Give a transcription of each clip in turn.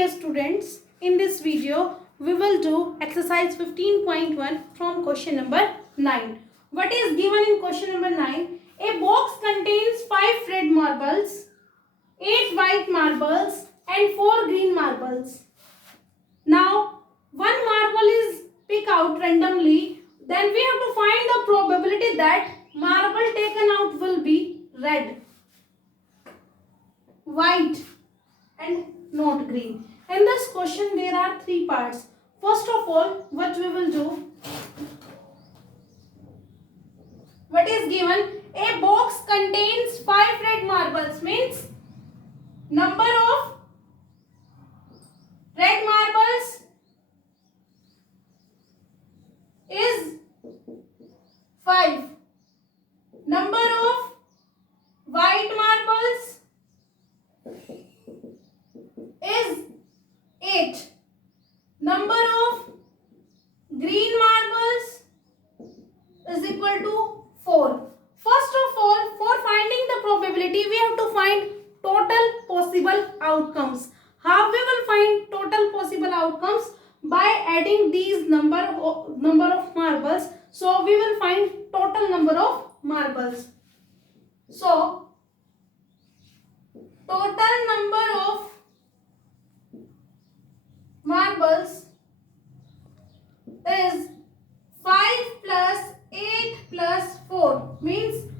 dear students, in this video we will do exercise 15.1 from question number 9. What is given in question number 9? A box contains 5 red marbles, 8 white marbles and 4 green marbles. Now one marble is picked out randomly, then we have to find the probability that marble taken out will be red, white and not green. In this question there are 3 parts. First of all, what we will do, what is given, a box contains 5 red marbles, means number of red marbles is 5, number of white marbles is 8, number of green marbles is equal to 4. First of all, for finding the probability, we have to find total possible outcomes. How we will find total possible outcomes? By adding these number of marbles. So we will find total number of marbles. So total number of marbles is 5 plus 8 plus 4, means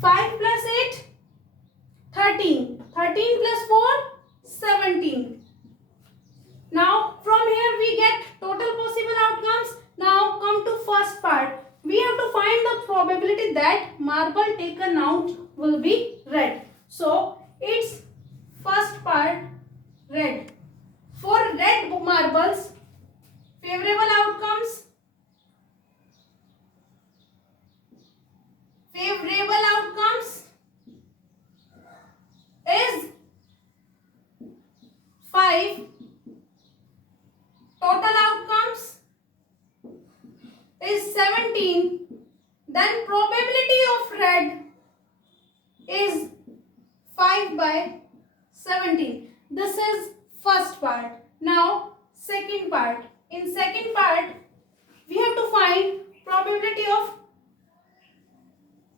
5 plus 8, 13, 13 plus 4, 17. Now from here we get total possible outcomes. Now come to first part. We have to find the probability that marble taken out will be red. So its first part, red. For red marbles, favorable outcomes is 5, total outcomes is 17, then probability of red is 5 by 17. This is first part. Now second part. In second part we have to find probability of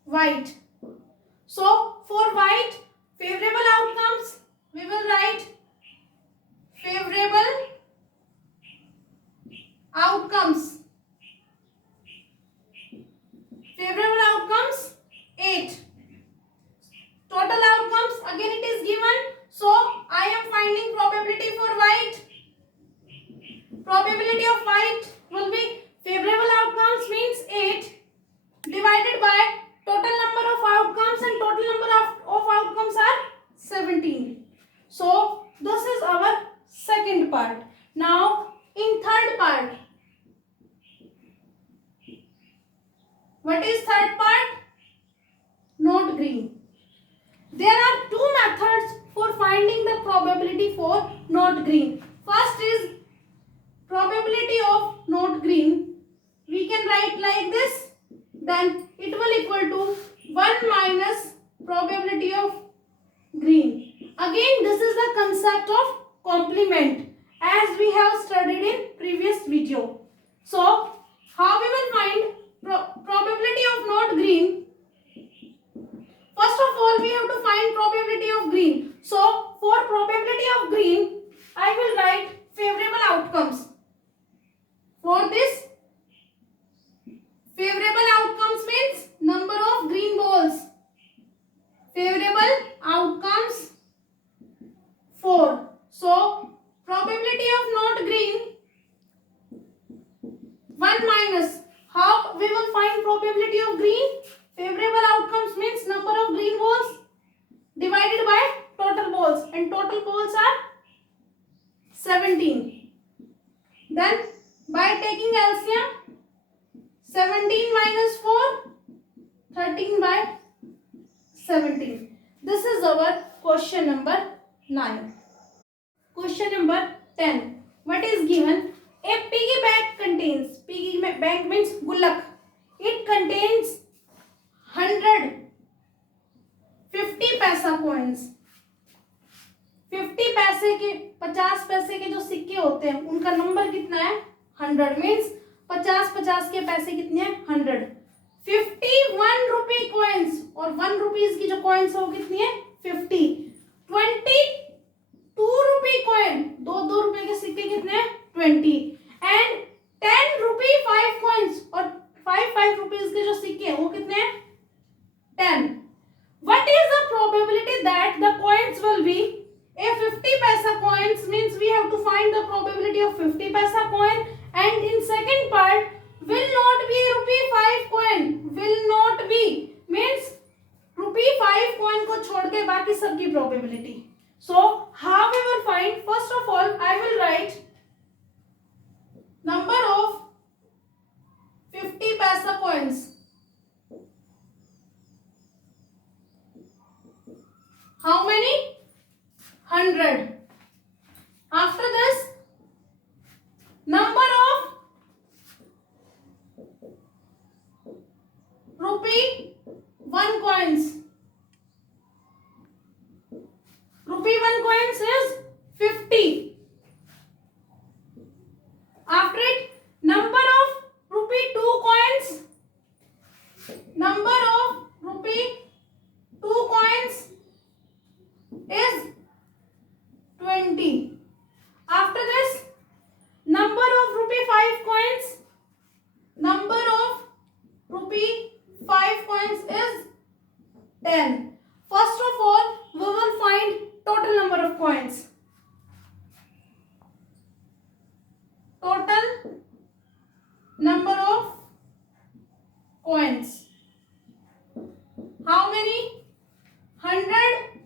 white. So for white, favorable outcomes, we will write favorable outcomes. Favorable outcomes 8. Total outcomes, again it is given. So I am finding probability for white. Probability of white will be favorable outcomes means 8 divided by total number of outcomes, and total number of outcomes are 17. So this is our second part. Now in third part, what is third part? Not green. There are 2 methods for finding the probability for not green. First is probability of not green. We can write like this, then it will equal to 1 minus probability of green. Again this is the concept of complement as we have studied in previous video. So how we will find probability of not green? First of all we have to find probability of green. So for probability of green I will write favorable outcomes. For this, favorable outcomes means number of green balls. Favorable outcomes 4. So probability of not green 1 minus. How we will find probability of green? Favorable outcomes means number of green balls divided by total balls, and total balls are 17. Then by taking LCM, 17 minus 4, 13 by 17. This is our question number 9. Question number 10. What is given? A piggy bank contains, piggy bank means gullak. It contains 100 50 paisa coins. 50 paise 50 पैसे के जो सिक्के होते हैं उनका number कितना है 100 means 50 के पैसे कितने हैं 100। 51 रुपी कॉइन्स और 1 रुपीज की जो कॉइन्स है वो कितनी है 50। 22 रुपी कॉइन, 2 रुपए के सिक्के कितने हैं 20 एंड 10 रुपी 5 कॉइन्स और 5 रुपीज के जो सिक्के हैं वो कितने हैं 10। What is the probability that the coins will be a 50 paisa coins means we have to find the probability of 50 paisa coin, and in second part will not be a rupee 5 coin, will not be means rupee 5 coin को छोड़ के बाकी सबकी probability. So how we will find? First of all I will write number of 50 paisa coins. How many? 100. After this, number of rupee 1 coins. Rupee 1 coins is 50. After it, number of rupee 2 coins. Number of rupee 2 coins is 20. After this, number of rupee 5 coins. Number of rupee 5 coins is 10. First of all, we will find total number of coins. Total number of coins. How many? 100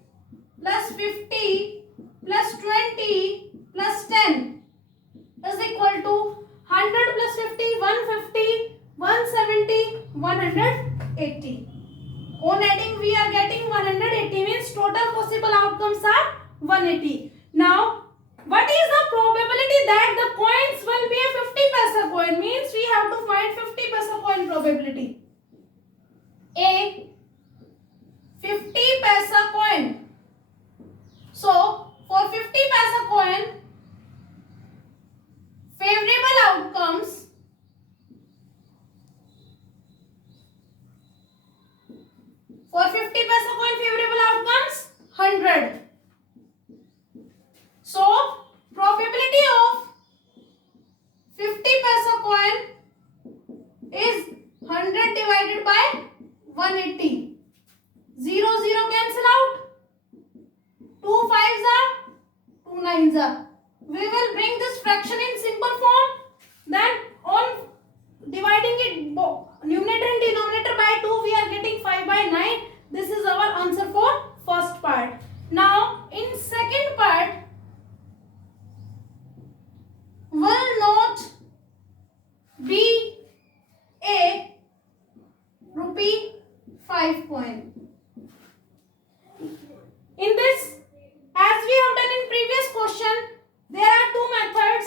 plus 50 plus 20 plus 10 is equal to 100 plus 50, 150, 170, 180. On adding we are getting 180 means total possible outcomes are 180. Now what is the probability that the coins will be a 50 paisa coin means we have to find 50 paisa coin probability. A 50 paisa coin. So for 50 paisa coin, favorable outcomes for 50 paisa coin favorable outcomes 100. So probability of 50 paisa coin is 100 divided by 180. 0 cancel out. 2 5s are 2 9s are. We will bring this fraction in simple form. Then on dividing it numerator and denominator by 2 we are getting 5 by 9. This is our answer for first part. Now in second part will not be a rupee 5 coin. In this, as we have done in previous question, there are two methods.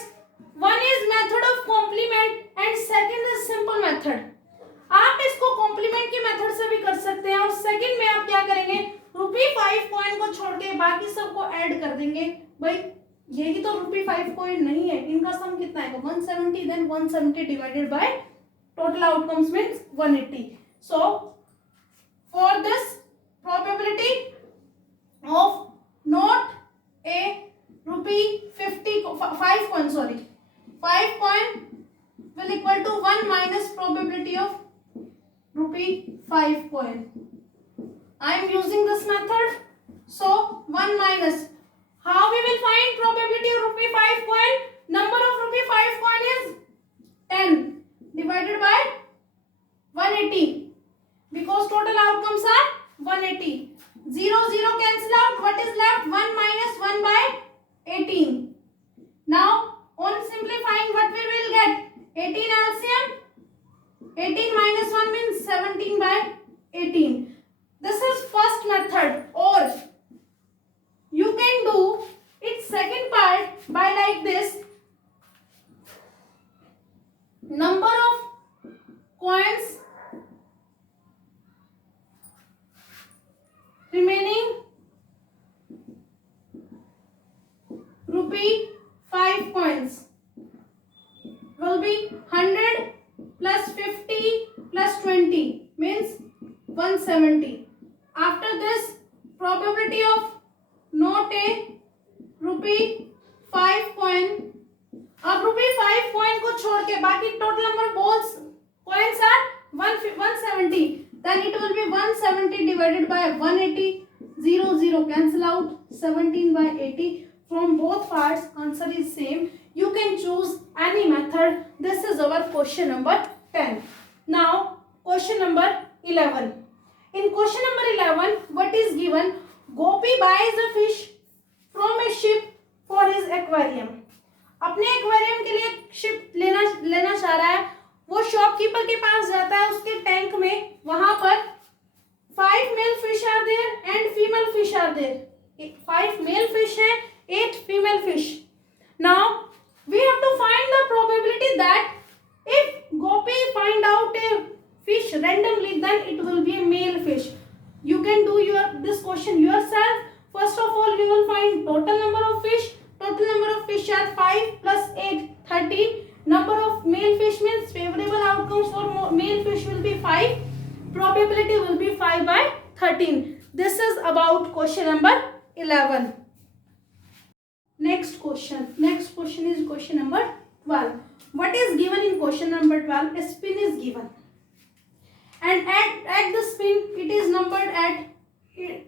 One is method of complement and second is simple method. आप इसको complement की method से भी कर सकते हैं और second में आप क्या करेंगे रुपी 5 कॉइन को छोड़ के बाकी सबको ऐड कर देंगे। भाई यही तो रुपी 5 कॉइन नहीं है, इनका सम कितना आएगा 170, then 170 divided by total outcomes means 180. So for this probability of not a rupee 5 coin, sorry 5 coin will equal to 1 minus probability of rupee 5 coin. I am using this method, so 1 minus. How we will find probability of rupee 5 coin? Number of rupee 5 coin is 10 divided by 180 because total outcomes are 180. 0 cancel out. What is left? 1 minus 1 by 18. Now on simplifying what we will get? 18 LCM. 18 minus 1 means 17 by 18. This is first method, or you can do its second part by like this. Number of coins remaining rupee 5 coins will be 100 plus 50 plus 20 means 170. After this, probability of note a rupee 5 coin. अब रुपी 5 coin को छोड़ के बाकी total number of balls coins are 170. Then it will be 170 divided by 180. 0 0 cancel out. 17 by 80. From both parts, answer is same. You can choose any method. This is our question number 10. Now question number 11. In question number 11, what is given? Gopi buys a fish from a ship for his aquarium. अपने aquarium के लिए ship लेना चाह रहा है. वो shopkeeper के पास जाता है उसके टैंक में. वहां पर 5 male fish are there and female fish are there. 5 male fish है, 8 female fish. Now we have to find the probability that if Gopi find out a fish randomly, then it will be a male fish. You can do this question yourself. First of all, you will find total number of fish. Total number of fish are 5 plus 8, 13. Number of male fish means favorable outcomes for male fish will be 5. Probability will be 5 by 13. This is about question number 11. Next question. Next question is question number 12. What is given in question number 12? A spin is given. And at the spin, it is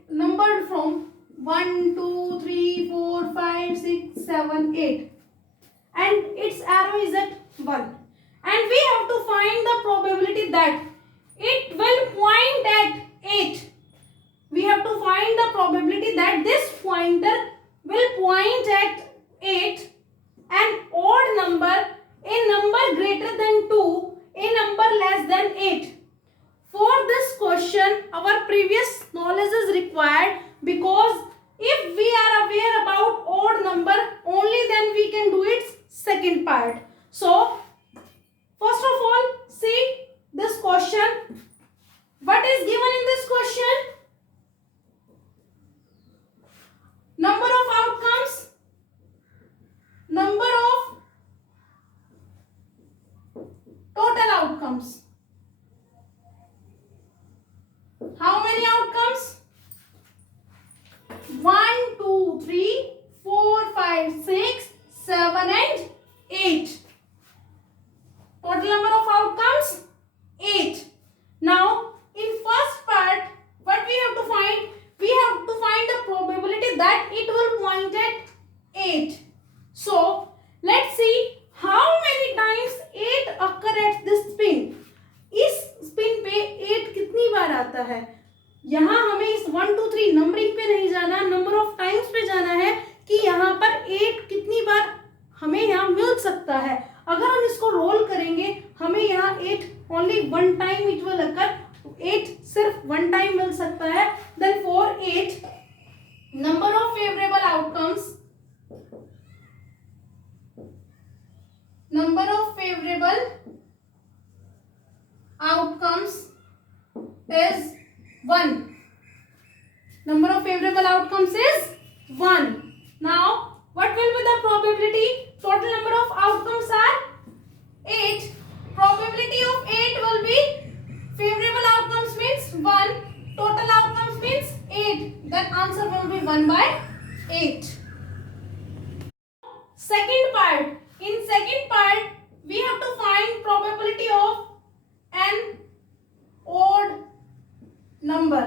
numbered from 1, 2, 3, 4, 5, 6, 7, 8. And its arrow is at 1. And we have to find the probability that it will point at 8. We have to find the probability that this pointer will point at 8. An odd number, a number greater than 2, a number less than 8. For this question, our previous knowledge is required, because if we are aware about odd number, only then we can do its second part. So, first of all, see this question. What is given in this question? Number of outcomes, number of total outcomes. How many outcomes? 1, 2, 3, 4, 5, 6, 7 and 8. Total number of outcomes? 8. Now, in first part, what we have to find? We have to find the probability that it will point at 8. So, let's see how many times 8 occur at this spin. इस spin पे 8 कितनी बार आता है? यहाँ हमें इस 1, 2, 3 numbering पे नहीं जाना, नंबर ऑफ टाइम्स पे जाना है कि यहाँ पर 8 कितनी बार हमें यहाँ मिल सकता है. अगर हम इसको रोल करेंगे, हमें यहाँ 8 only 1 time it will occur. 8 सिर्फ 1 टाइम मिल सकता है. Then for 8 number of favourable outcomes, number of favorable outcomes is 1. Number of favorable outcomes is 1. Now, what will be the probability? Total number of outcomes are 8. Probability of 8 will be favorable outcomes means 1. Total outcomes means 8. Then answer will be 1 by 8. Second part. In second part, we have to find probability of an odd number.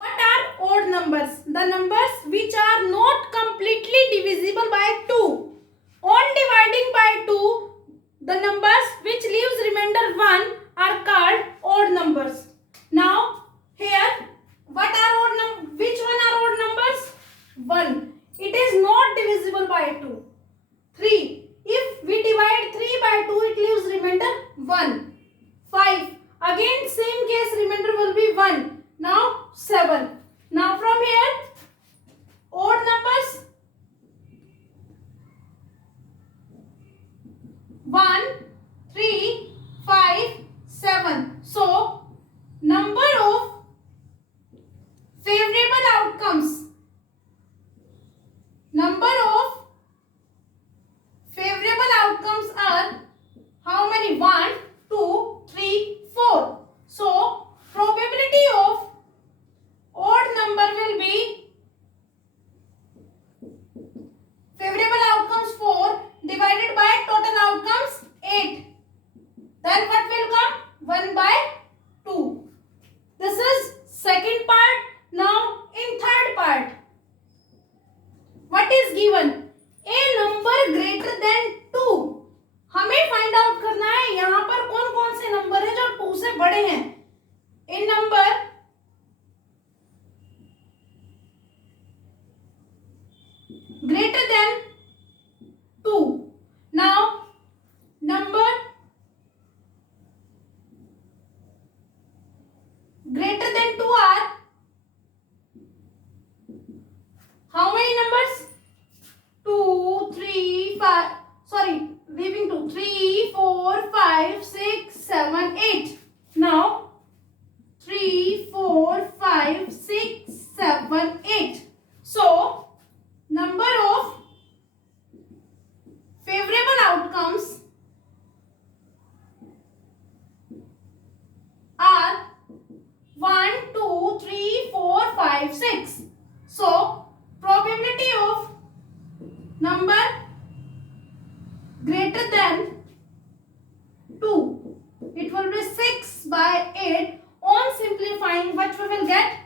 What are odd numbers? The numbers which are not completely divisible by 2. On dividing by 2, the numbers which leaves remainder 1 are called odd numbers. Now, here, what are odd numbers? Which one are odd numbers? 1. It is not divisible by 2. 3. If we divide 3 by 2, it leaves remainder 1. 5. Again same case, remainder will be 1. Now 7. Now from here, odd numbers 1, 3, 5, 7. So number of favorable 5, 6. So, probability of number greater than 2, it will be 6 by 8. On simplifying, what we will get?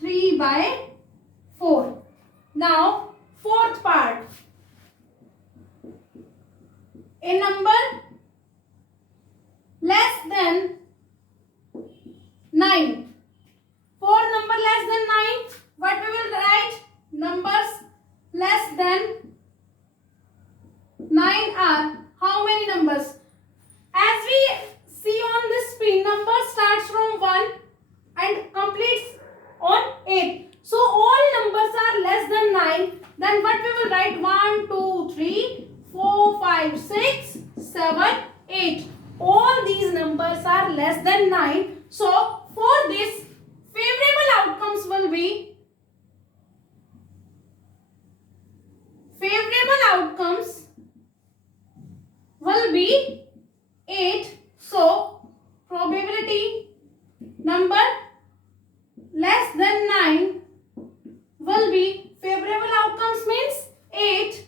3 by 4. Now, fourth part. A number less than 9. For number less than 9, what we will write? Numbers less than 9 are how many numbers? As we see on this screen, number starts from 1 and completes on 8. So all numbers are less than 9. Then what we will write? 1, 2, 3, 4, 5, 6, 7, 8. All these numbers are less than 9. So for this, favorable outcomes will be 8. So probability number less than 9 will be favorable outcomes means 8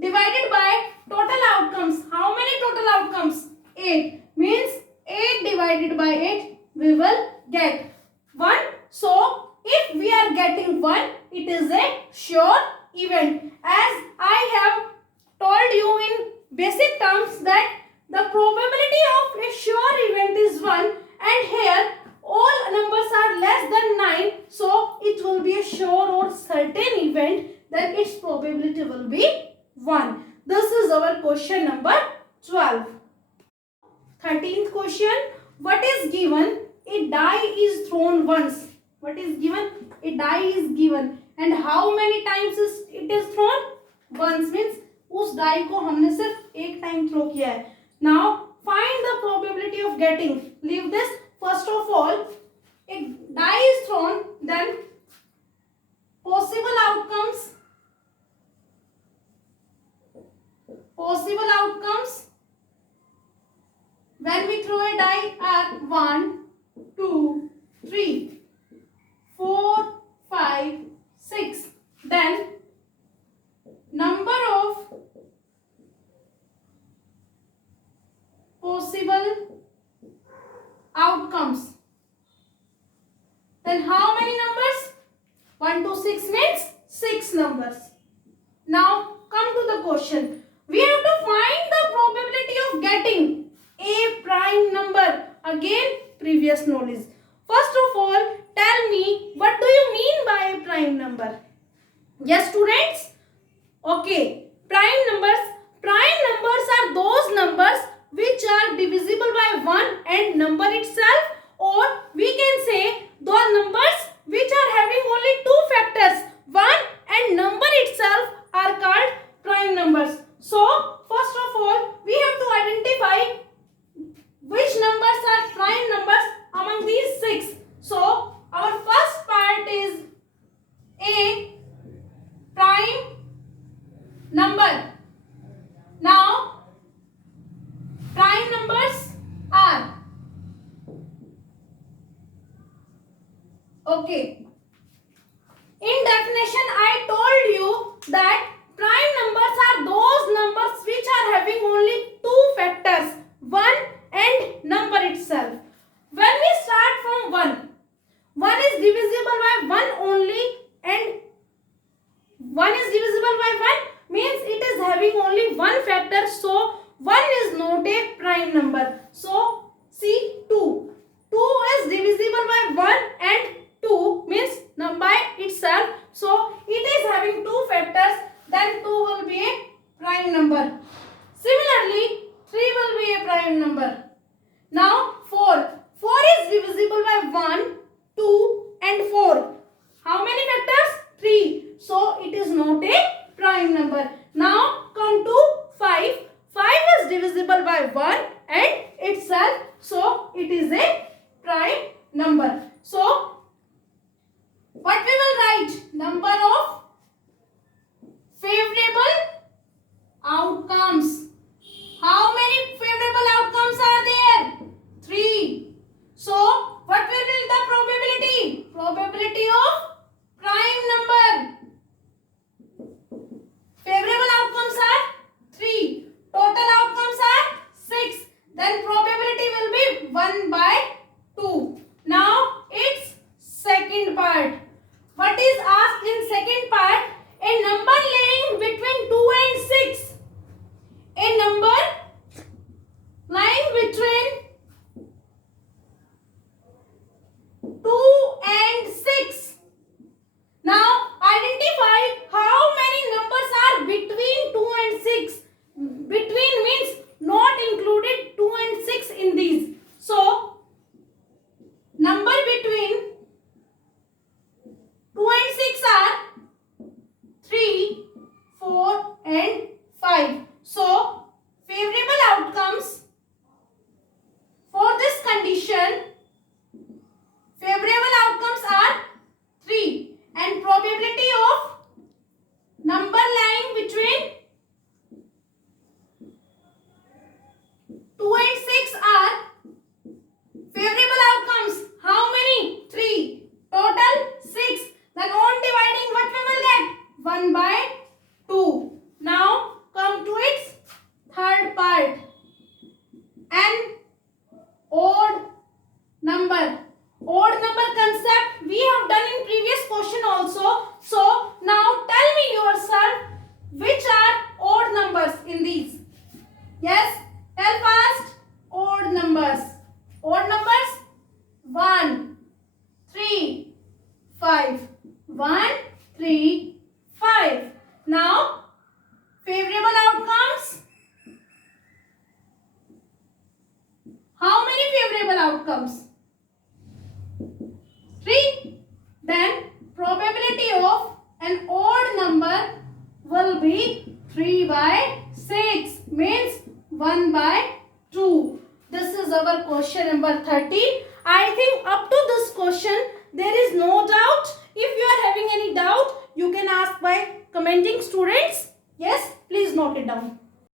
divided by total outcomes. How many total outcomes? 8 means 8 divided by 8 we will get 1. So if we are getting 1, it is a sure event. As I have told you in basic terms that the probability of a sure event is 1, and here all numbers are less than 9, so it will be a sure or certain event, then its probability will be 1. This is our question number 12. 13th question. What is given? A die is thrown once. What is given? A die is given. And how many times it is thrown? Once means उस die को हमने सिर्फ एक time throw किया है. Now find the probability of getting. Leave this. First of all, a die is thrown, then possible outcomes. Possible outcomes when we throw a die are 1, 2, 3, 4, 5, 6. Then number of possible outcomes. Then how many numbers? 1 to 6 means 6 numbers. Now come to the question. We have to find the probability of getting a prime number. Again, previous knowledge. First of all, tell me, what do you mean by a prime number? Yes, students? Okay. Prime numbers. Prime numbers are those numbers which are divisible by 1 and number itself, or we can say those numbers which are having only 2 factors, 1 and number itself, are called prime numbers. So, first of all, we have to identify which numbers are prime numbers among these 6. So, our first part is a prime number. Now, prime numbers are, okay, in definition I told you that prime numbers are those numbers which are having only 2 factors, 1 and number itself. When we start from 1, 1 is divisible by 1 only, and 1 is divisible by 1 means it is having only 1 factor, so 1 is not a prime number. So see 2. 2 is divisible by 1 and 2 means by itself, so it is having 2 factors, then 2 will be a prime number. Similarly, 3 will be a prime number. Now 4. 4 is divisible by 1, 2 and 4. How many factors? 3. So it is not a prime number. Now come to 5. 5 is divisible by 1 and itself, so it is a prime number. So what we will write? Number of favorable outcomes. How many favorable outcomes are there? 3. So what will be the probability? Probability 1, 3, 5. 1, 3, 5. Now, favorable outcomes. How many favorable outcomes? 3. Then, probability of an odd number will be 3 by 6. Means 1 by 2. This is our question number 13. I think up to this question, there is no doubt. If you are having any doubt, you can ask by commenting, students. Yes, please note it down.